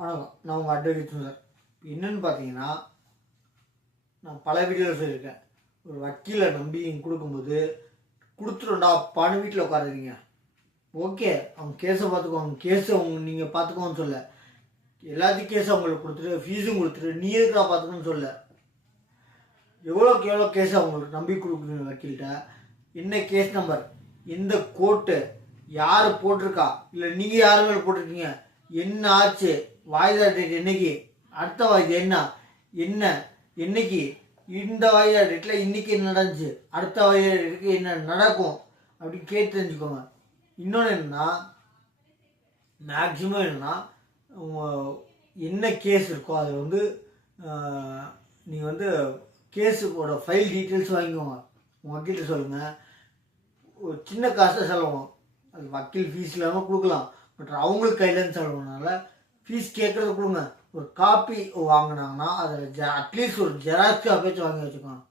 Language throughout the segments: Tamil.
வணக்கம். நான் உங்கள் அட்வொகேட் சார். என்னென்னு பார்த்தீங்கன்னா, நான் பல வீடியோவில் சொல்லியிருக்கேன். ஒரு வக்கீலை நம்பி கொடுக்கும்போது கொடுத்துருண்டா பணம் வீட்டில் உட்காருறீங்க. ஓகே, அவங்க கேஸை பார்த்துக்குவாங்க, கேஸை நீங்கள் பார்த்துக்கோன்னு சொல்ல, எல்லாத்தையும் கேஸை அவங்களுக்கு கொடுத்துட்டு ஃபீஸும் கொடுத்துட்டு நீ எதுக்கா பார்த்துக்கணும்னு சொல்ல. எவ்வளோக்கு எவ்வளோ கேஸை அவங்களுக்கு நம்பி கொடுக்குறீங்க வக்கீல்கிட்ட. என்ன கேஸ் நம்பர், எந்த கோர்ட்டு, யார் போட்டிருக்கா, இல்லை நீங்கள் யார் மேலே போட்டிருக்கீங்க, என்ன ஆச்சு, வாய்தா டேட் என்னைக்கு, அடுத்த வாய்தா என்ன என்னைக்கு, இந்த வாய்தா டேட்டில் இன்றைக்கி என்ன நடந்துச்சு, அடுத்த வாய்தா டேட்டுக்கு என்ன நடக்கும் அப்படின்னு கேட்டு தெரிஞ்சுக்கோங்க. இன்னொன்று என்னென்னா, மேக்ஸிமம் என்னென்னா என்ன கேஸ் இருக்கோ அதை நீங்கள் கேஸுக்கோட ஃபைல் டீட்டெயில்ஸ் வாங்கிக்கோங்க. உங்கள் வக்கீல்கிட்ட சொல்லுங்கள். ஒரு சின்ன காசை செலவாகும், அது வக்கீல் ஃபீஸ் இல்லாமல் கொடுக்கலாம். பட் அவங்களுக்கு கையிலேருந்து செலவுனால ஃபீஸ் கேட்குறத கொடுங்க. ஒரு காப்பி வாங்கினாங்கன்னா அதில் அட்லீஸ்ட் ஒரு ஜெராக்ஸ் காப்பியாச்சும் வாங்கி வச்சுக்கோங்க.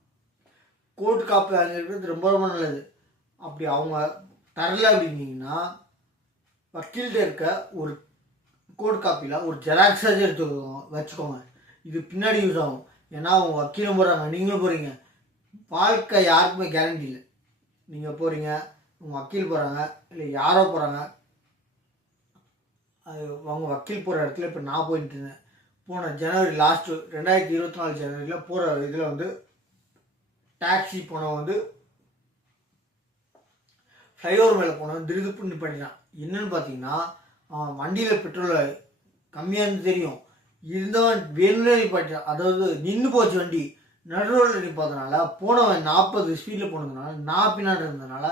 கோர்ட் காப்பி வாங்கிக்கிறது ரொம்ப ரொம்ப நல்லது. அப்படி அவங்க தரல அப்படின்னீங்கன்னா வக்கீல்கிட்ட இருக்க ஒரு கோர்ட் காப்பியில் ஒரு ஜெராக்ஸாச்சும் எடுத்து வச்சுக்கோங்க. இது பின்னாடி யூஸ் ஆகும். ஏன்னா அவங்க வக்கீலும் போகிறாங்க, நீங்களும் போகிறீங்க. வாழ்க்கை யாருக்குமே கேரண்டி இல்லை. நீங்கள் போகிறீங்க, உங்கள் வக்கீல் போகிறாங்க, இல்லை யாரோ போகிறாங்க. அது அவங்க வக்கீல் போகிற இடத்துல இப்போ நான் போயிட்டு இருந்தேன். போன ஜனவரி லாஸ்ட்டு 2024 ஜனவரியில் போகிற இதில் டாக்ஸி போனவன் ஃப்ளைஓவர் மேலே போனவன் திருதுப்புன்னு பண்ணிட்டான். என்னன்னு பார்த்தீங்கன்னா, அவன் வண்டியில் பெட்ரோல் கம்மியாக இருந்து தெரியும், இருந்தவன் வேணும்னே நிப்பாட்டான். அதாவது நின்று போச்சு வண்டி, நடுரோடில் நிப்பாதனால போனவன் 40 ஸ்பீடில் போனதுனால நான் பின்னாடி இருந்ததுனால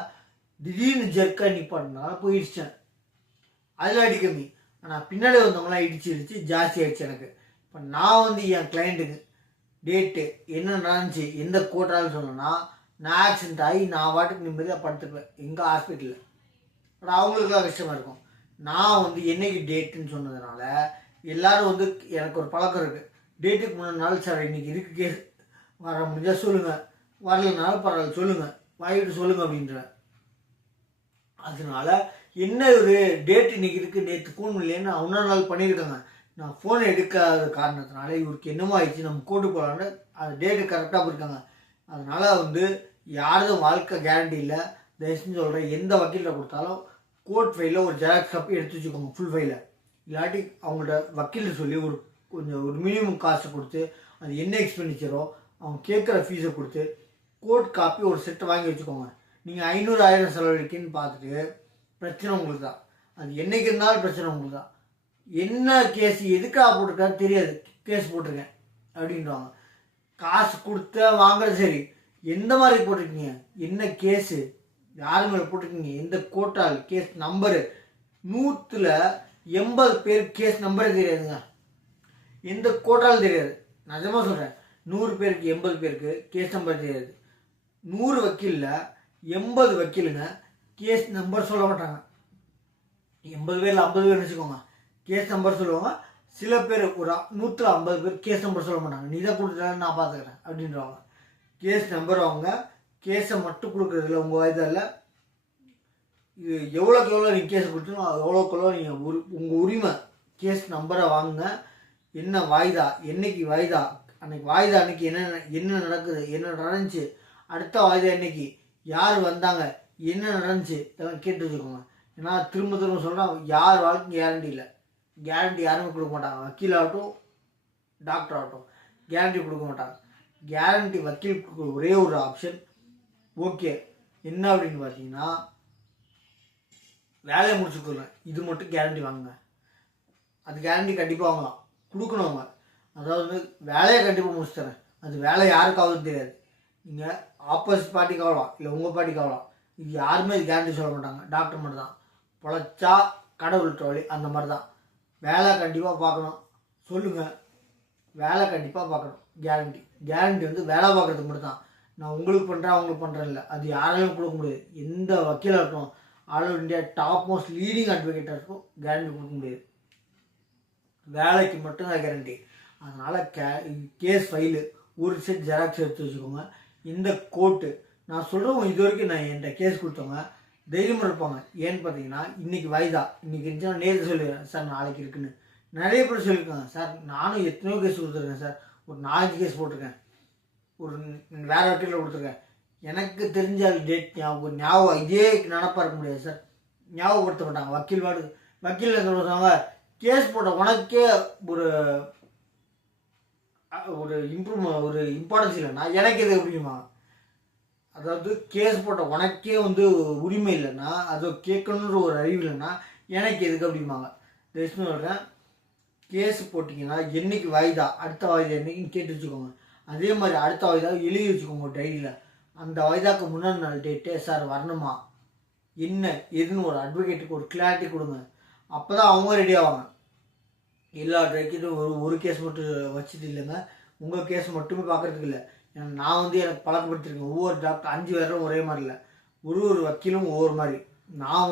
திடீர்னு ஜெர்க்காக நிப்பாட்டினால போயிடுச்சேன். அதில் அடி கம்மி. ஆனால் பின்னாடி வந்தவங்களாம் இடிச்சு ஜாஸ்தி ஆகிடுச்சு எனக்கு. இப்போ நான் என் கிளைண்ட்டுக்கு டேட்டு என்ன நடந்துச்சு, எந்த கோர்ட்டாலும் சொல்லணும்னா, நான் ஆக்சிடென்ட் ஆகி நான் வாட்டுக்கு நிம்மதியாக படுத்துப்பேன் எங்கள் ஹாஸ்பிட்டலில். பட் அவங்களுக்குலாம் கஷ்டமாக இருக்கும். நான் என்னைக்கு டேட்டுன்னு சொன்னதுனால எல்லோரும் எனக்கு ஒரு பழக்கம் இருக்குது. டேட்டுக்கு முன்னாடி நாள் சார் இன்றைக்கி இருக்கு கேஸ், வர முடிஞ்சால் சொல்லுங்கள், வரலனாலும் பரவாயில்ல சொல்லுங்கள், வாங்கிட்டு சொல்லுங்கள் அப்படின்ற. அதனால என்ன ஒரு டேட் இன்றைக்கி இருக்குது, நேற்று ஃபோன் இல்லைன்னு இன்னொரு நாள் பண்ணியிருக்காங்க. நான் ஃபோன் எடுக்காத காரணத்தினால இவருக்கு என்னமோ ஆயிடுச்சு, நம்ம கோர்ட்டு போகலான்னு அந்த டேட்டு கரெக்டாக போயிருக்காங்க. அதனால் யாரதும் வாழ்க்கை கேரண்டி இல்லை. தயவு செஞ்சு சொல்கிறேன், எந்த வக்கீலில் கொடுத்தாலும் கோர்ட் ஃபைலில் ஒரு ஜெராக்ஸ் காப்பி எடுத்து வச்சுக்கோங்க, ஃபுல் ஃபைலை. இல்லாட்டி அவங்கள்ட்ட வக்கீல் சொல்லி ஒரு மினிமம் காசை கொடுத்து அது என்ன எக்ஸ்பெண்டிச்சரோ அவங்க கேட்குற ஃபீஸை கொடுத்து கோர்ட் காப்பி ஒரு செட்டை வாங்கி வச்சுக்கோங்க. நீங்கள் 500,000 செலவழிக்குன்னு பார்த்துட்டு பிரச்சனை உங்களுக்கு தான். அது என்றைக்கு இருந்தாலும் பிரச்சனை உங்களுக்கு தான். என்ன கேஸ் எதுக்காக போட்டிருக்கான்னு தெரியாது, கேஸ் போட்டிருக்கேன் அப்படின்வாங்க. காசு கொடுத்த வாங்குறது சரி, எந்த மாதிரி போட்டிருக்கீங்க, என்ன கேஸு, யார் மேலே போட்டிருக்கீங்க, எந்த கோர்ட்டால், கேஸ் நம்பரு. 180 பேர் கேஸ் நம்பரே தெரியாதுங்க, எந்த கோர்ட்டாலும் தெரியாது. நிஜமாக சொல்கிறேன், 100 பேருக்கு 80 பேருக்கு கேஸ் நம்பர் தெரியாது. 100 வக்கீலில் 80 வக்கீலுங்க கேஸ் நம்பர் சொல்ல மாட்டாங்க. 80 பேரில் 50 பேர் வச்சுக்கோங்க, கேஸ் நம்பர் சொல்லுவாங்க. சில பேர் ஒரு 150 பேர் கேஸ் நம்பர் சொல்ல மாட்டாங்க. நீ தான் கொடுத்துட்டான்னு நான் பார்த்துக்கிறேன் அப்படின்றவாங்க. கேஸ் நம்பர் அவங்க கேஸை மட்டும் கொடுக்குறதில்ல உங்கள் வயதில். இது எவ்வளோக்கு எவ்வளோ நீங்கள் கேஸ் கொடுத்தோம் எவ்வளோக்கு எவ்வளோ நீங்கள் உங்கள் உரிமை. கேஸ் நம்பரை வாங்குங்க. என்ன வாய்தா, என்னைக்கு வாய்தா, அன்னைக்கு வாய்தா அன்னைக்கு என்ன நடக்குது, என்ன நடந்துச்சு, அடுத்த வாய்தா என்னைக்கு, யார் வந்தாங்க, என்ன நடந்துச்சு, இதெல்லாம் கேட்டு வச்சுக்கோங்க. ஏன்னா திரும்ப சொல்கிறேன், யார் வாழ்க்கையும் கேரண்டி இல்லை. கேரண்டி யாருமே கொடுக்க மாட்டாங்க. வக்கீல் ஆகட்டும், டாக்டர் ஆகட்டும், கேரண்டி கொடுக்க மாட்டாங்க. கேரண்டி வக்கீல் கொடுக்குற ஒரே ஒரு ஆப்ஷன் ஓகே என்ன அப்படின்னு பார்த்தீங்கன்னா, வேலையை முடிச்சுக்கோங்க, இது மட்டும் கேரண்டி வாங்குங்க. அது கேரண்டி கண்டிப்பாக வாங்கலாம், கொடுக்கணும் அவங்க. அதாவது வேலையை கண்டிப்பாக முடிச்சு தரேன், அது வேலை யாருக்காவது தெரியாது. நீங்கள் ஆப்போசிட் பார்ட்டிக்கு ஆகலாம், இல்லை உங்கள் பார்ட்டிக்கு ஆகலாம். இது யாருமே இது கேரண்டி சொல்ல மாட்டாங்க. டாக்டர் மட்டும் தான் பொழைச்சா கடவுள் தோழி, அந்த மாதிரி தான். வேலை கண்டிப்பாக பார்க்கணும் சொல்லுங்கள், வேலை கண்டிப்பாக பார்க்கணும். கேரண்டி வேலை பார்க்குறதுக்கு மட்டும் தான். நான் உங்களுக்கு பண்ணுறேன் அவங்களுக்கு பண்ணுறேன் இல்லை, அது யாராலையும் கொடுக்க முடியாது. எந்த வக்கீலாக இருக்கட்டும், all over India top most leading அட்வொகேட்டாக இருக்கும், கேரண்டி கொடுக்க முடியாது. வேலைக்கு மட்டும்தான் கேரண்டி. அதனால் கேஸ் ஃபைலு ஒரு செட் ஜெராக்ஸ் எடுத்து வச்சுக்கோங்க. இந்த கோர்ட்டு நான் சொல்கிறவங்க இது வரைக்கும் நான் என்கிட்ட கேஸ் கொடுத்தவங்க தைரியமாக இருப்பாங்க. ஏன்னு பார்த்தீங்கன்னா, இன்றைக்கி வாய்தா, இன்றைக்கி இருந்துச்சுன்னா நேற்று சொல்லிடுறேன் சார் நாளைக்கு இருக்குன்னு. நிறைய பேர் சொல்லியிருக்காங்க சார், நானும் எத்தனையோ கேஸ் கொடுத்துருக்கேன் சார், ஒரு 4 கேஸ் போட்டிருக்கேன், ஒரு வேறு வக்கீலில் கொடுத்துருக்கேன், எனக்கு தெரிஞ்ச டேட் ஞாபகம் இதே நினப்பாக இருக்க முடியாது சார், ஞாபகப்படுத்த மாட்டாங்க. வக்கீல் சொல்லுவாங்க, கேஸ் போட்ட உனக்கே ஒரு ஒரு இம்பார்ட்டன்ஸ் இல்லைன்னா எனக்கு எது அப்படிமா, அதாவது கேஸ் போட்ட உனக்கே உரிமை இல்லைன்னா, அதை கேட்கணுன்ற ஒரு அறிவு இல்லைன்னா எனக்கு எதுக்கு அப்படிம்பாங்க. தயவுசெய்து சொல்கிறேன், கேஸ் போட்டிங்கன்னா என்றைக்கு வாய்தா, அடுத்த வாய்தா என்றைக்குன்னு கேட்டு வச்சுக்கோங்க. அதே மாதிரி அடுத்த வாய்தா எழுதி வச்சுக்கோங்க டைரியில். அந்த வாய்தாக்கு முன்னாடி நாள் டேட்டே சார் வரணுமா என்ன எதுன்னு ஒரு அட்வொகேட்டுக்கு ஒரு கிளாரிட்டி கொடுங்க. அப்போ தான் அவங்க ரெடி ஆவாங்க. எல்லா ட்ரைக்கிட்டும் ஒரு கேஸ் மட்டும் வச்சுட்டு இல்லைங்க, உங்கள் கேஸ் மட்டுமே பார்க்குறதுக்கு இல்லை. ஏன்னா நான் எனக்கு பழக்கப்படுத்திருக்கேன். ஒவ்வொரு டாக்டர் 5 பேரும் ஒரே மாதிரி இல்லை, ஒரு வக்கீலும் ஒவ்வொரு மாதிரி. நான்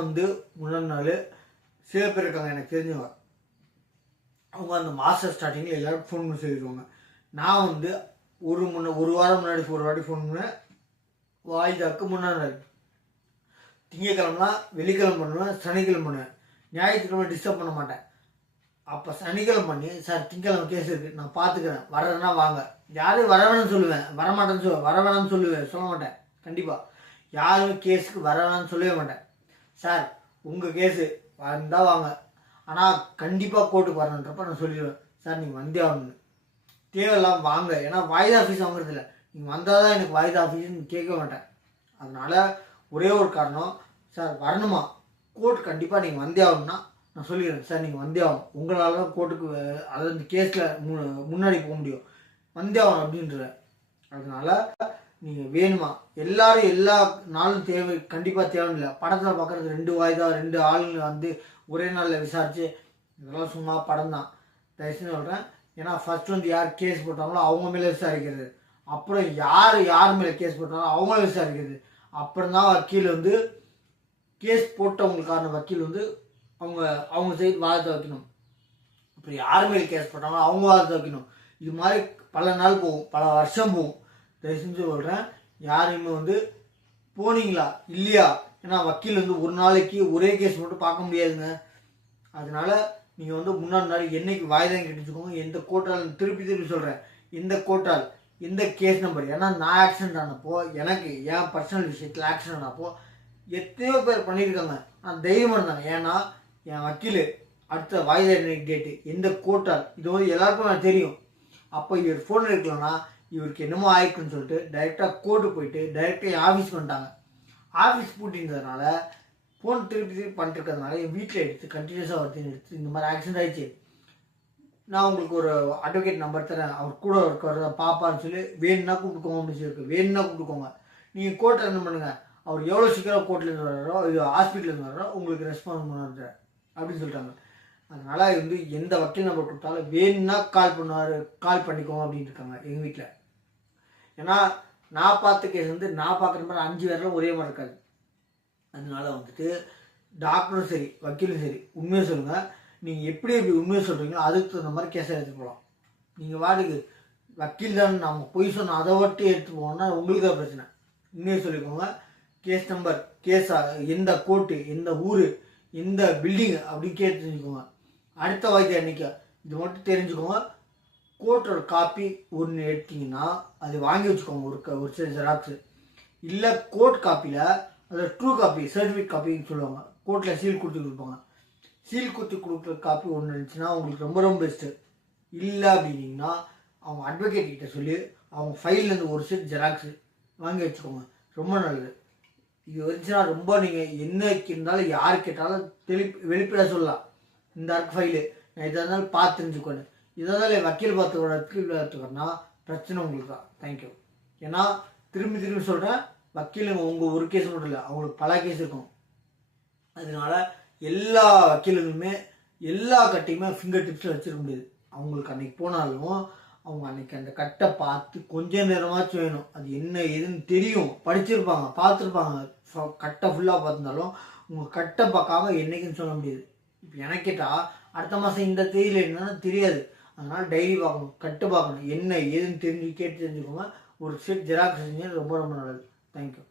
முன்னாடி நாள் சில பேர் இருக்காங்க எனக்கு தெரிஞ்சவங்க, அவங்க அந்த மாதம் ஸ்டார்டிங்கில் எல்லோரும் ஃபோன் பண்ணி சொல்லிடுவாங்க. நான் ஒரு வாரம் முன்னாடி ஒரு வாட்டி ஃபோன் பண்ணேன், வாய்தாக்கு முன்னாடி நாள். திங்கக்கிழமெலாம் வெள்ளிக்கிழமை பண்ணுவேன், சனிக்கிழமை பண்ணுவேன், ஞாயிற்றுக்கிழமை டிஸ்டர்ப் பண்ண மாட்டேன். அப்போ சனிக்கிழமை பண்ணி சார் திங்கக்கிழமை கேஸ் இருக்குது நான் பார்த்துக்கிறேன், வர்றதுன்னா வாங்க. யாரும் வர வேணும்னு சொல்லுவேன், வரமாட்டேன்னு வர வேணாம்னு சொல்ல மாட்டேன். கண்டிப்பாக யாரும் கேஸுக்கு வர வேணாம்னு சொல்லவே மாட்டேன். சார் உங்கள் கேஸு வந்தால் வாங்க, ஆனால் கண்டிப்பாக கோர்ட்டுக்கு வரணுன்றப்ப நான் சொல்லிடுவேன், சார் நீங்கள் வந்தே ஆகணும்னு. தேவையில்லாம் வாங்க, ஏன்னா வாய்தா ஆஃபீஸ் வாங்குறதில்ல, நீங்கள் வந்தால் தான் எனக்கு வாய்தா ஆஃபீஸ்ன்னு கேட்க மாட்டேன். அதனால் ஒரே ஒரு காரணம், சார் வரணுமா கோர்ட் கண்டிப்பாக நீங்கள் வந்தே ஆகணும்னா நான் சொல்லிடுறேன், சார் நீங்கள் வந்தே ஆகணும், உங்களால் தான் கோர்ட்டுக்கு அதாவது கேஸில் முன்னாடி போக முடியும், வந்தே ஆகணும் அப்படின்ற. அதனால் நீங்கள் வேணுமா எல்லாரும் எல்லா நாளும் தேவை கண்டிப்பாக தேவையில்லை. படத்தில் பார்க்குறது 2 வாய்தா 2 ஆளுங்க ஒரே நாளில் விசாரித்து, இதெல்லாம் சும்மா படம் தான். தயவுசெய்து சொல்கிறேன், ஏன்னா ஃபஸ்ட் யார் கேஸ் போட்டாங்களோ அவங்க மேலே விசாரிக்கிறது, அப்புறம் யார் மேலே கேஸ் போட்டாங்களோ அவங்கள விசாரிக்கிறது, அப்புறம் தான் வக்கீல் கேஸ் போட்டவங்களுக்கான வக்கீல் அவங்க சைடு வாதத்தை வைக்கணும். அப்புறம் யார் மேலே கேஸ் போட்டாங்களோ அவங்க வாதத்தை வைக்கணும். இது மாதிரி பல நாள் போகும், பல வருஷம் போகும். தயவு செஞ்சு சொல்கிறேன், யாரையுமே போனீங்களா இல்லையா, ஏன்னா வக்கீல் ஒரு நாளைக்கு ஒரே கேஸ் மட்டும் பார்க்க முடியாதுங்க. அதனால நீங்கள் முன்னாடி நாள் என்னைக்கு வாய்தான் கேட்டுச்சுக்கோங்க. எந்த கோர்ட்டால் திருப்பி சொல்கிறேன், இந்த கோர்ட்டால் இந்த கேஸ் நம்பர். ஏன்னா நான் ஆக்சிடென்ட் ஆனப்போ, எனக்கு என் பர்சனல் விஷயத்தில் ஆக்சிடென்ட் ஆனப்போ எத்தனையோ பேர் பண்ணியிருக்காங்க, நான் தைரியமாக இருந்தாங்க. ஏன்னா என் வக்கீல் அடுத்த வாய்தா டேட்டு எந்த கோர்ட்டால் இது எல்லாருக்கும் நான் தெரியும். அப்போ இவர் ஃபோன் எடுக்கலன்னா இவருக்கு என்னமோ ஆயிருக்குன்னு சொல்லிட்டு டைரெக்டாக கோர்ட்டு போயிட்டு டைரெக்டாக என் ஆஃபீஸ் பண்ணிட்டாங்க. ஆஃபீஸ் பூட்டின்றதுனால ஃபோன் திருப்பி பண்ணிட்டுருக்கிறதுனால என் வீட்டில் எடுத்து கண்டினியூஸாக எடுத்து இந்த மாதிரி ஆக்சிடென்ட் ஆகிடுச்சு. நான் உங்களுக்கு ஒரு அட்வொகேட் நம்பர் தரேன், அவர் கூட இருக்கிறத பாப்பான்னு சொல்லி வேணும்னா கூப்பிட்டுக்கோங்க அப்படின்னு சொல்லியிருக்கு. வேணும்னா கூப்பிட்டுக்கோங்க, நீங்கள் கோர்ட்டில் என்ன பண்ணுங்கள், அவர் எவ்வளோ சீக்கிரம் கோர்ட்லேருந்து வர்றாரோ இது ஹாஸ்பிட்டலேருந்து வர்றாரோ உங்களுக்கு ரெஸ்பான்ஸ் பண்ணுவார் அப்படின்னு சொல்லிட்டாங்க. அதனால் எந்த வக்கீல் நம்பர் கொடுத்தாலும் வேணும்னா கால் பண்ணிக்கோங்க அப்படின்னு இருக்காங்க எங்கள் வீட்டில். ஏன்னா நான் பார்த்த கேஸ் நான் பார்க்குற மாதிரி 5 பேரில் ஒரே மாதிரி இருக்காது. அதனால டாக்டரும் சரி வக்கீலும் சரி உண்மையை சொல்லுங்கள். நீங்கள் எப்படி உண்மையை சொல்கிறீங்களோ அதுக்கு தகுந்த மாதிரி கேஸை எடுத்துகிட்டு போகலாம். நீங்கள் வாடகை வக்கீல் தான் நம்ம பொய் சொன்னால் அதை ஒட்டி எடுத்து போகணுன்னா உங்களுக்கு தான் பிரச்சனை. உண்மையை சொல்லிக்கோங்க. கேஸ் நம்பர், கேஸா, எந்த கோர்ட்டு, எந்த ஊர், எந்த பில்டிங் அப்படின்னு கேட்டு தெரிஞ்சுக்கோங்க. அடுத்த வாய்தா அன்றைக்கி இது மட்டும் தெரிஞ்சுக்கோங்க. கோர்ட்டோட காப்பி ஒன்று எடுத்திங்கன்னா அது வாங்கி வச்சுக்கோங்க, ஒரு சில ஜெராக்ஸு. இல்லை கோர்ட் காப்பியில் அதில் ட்ரூ காப்பி சர்டிஃபிகேட் காப்பின்னு சொல்லுவாங்க, கோர்ட்டில் சீல் கொடுத்து கொடுப்பாங்க. சீல் குத்தி கொடுக்குற காப்பி ஒன்று இருந்துச்சுன்னா உங்களுக்கு ரொம்ப ரொம்ப பெஸ்ட்டு. இல்லை அப்படின்னீங்கன்னா அவங்க அட்வொகேட் கிட்ட சொல்லி அவங்க ஃபைல்லேருந்து ஒரு செட் ஜெராக்ஸு வாங்கி வச்சுக்கோங்க, ரொம்ப நல்லது. இது வந்துச்சுன்னா ரொம்ப நீங்கள் என்ன இருந்தாலும் யார் கேட்டாலும் வெளிப்படையாக சொல்லலாம், இந்த அருக்கு ஃபைலு நான் இதாக இருந்தாலும் பார்த்து தெரிஞ்சுக்கோன்னு. இதான் வக்கீல் பார்த்துக்கோன்னா பிரச்சனை உங்களுக்கு தான். தேங்க்யூ. ஏன்னா திரும்பி சொல்கிறேன், வக்கீலுங்க உங்கள் ஒரு கேஸ் மட்டும் இல்லை, அவங்களுக்கு பல கேஸ் இருக்கும். அதனால எல்லா வக்கீலுங்களுமே எல்லா கட்டையுமே ஃபிங்கர் டிப்ஸில் வச்சுருக்க முடியாது. அவங்களுக்கு அன்றைக்கி போனாலும் அவங்க அன்றைக்கி அந்த கட்டை பார்த்து கொஞ்சம் நேரமாச்சும் வேணும், அது என்ன ஏதுன்னு தெரியும், படிச்சிருப்பாங்க, பார்த்துருப்பாங்க. கட்டை ஃபுல்லாக பார்த்துருந்தாலும் உங்கள் கட்டை பார்க்காம என்றைக்குன்னு சொல்ல முடியாது. இப்போ எனக்கு கேட்டால் அடுத்த மாதம் இந்த தேதியில் என்னன்னா தெரியாது. அதனால் டைரி பார்க்கணும், கட்டு பார்க்கணும், என்ன ஏதுன்னு கேட்டு தெரிஞ்சுக்கோங்க. ஒரு செட் ஜெராக்ஸ் செஞ்சு ரொம்ப ரொம்ப நல்லது. தேங்க்யூ.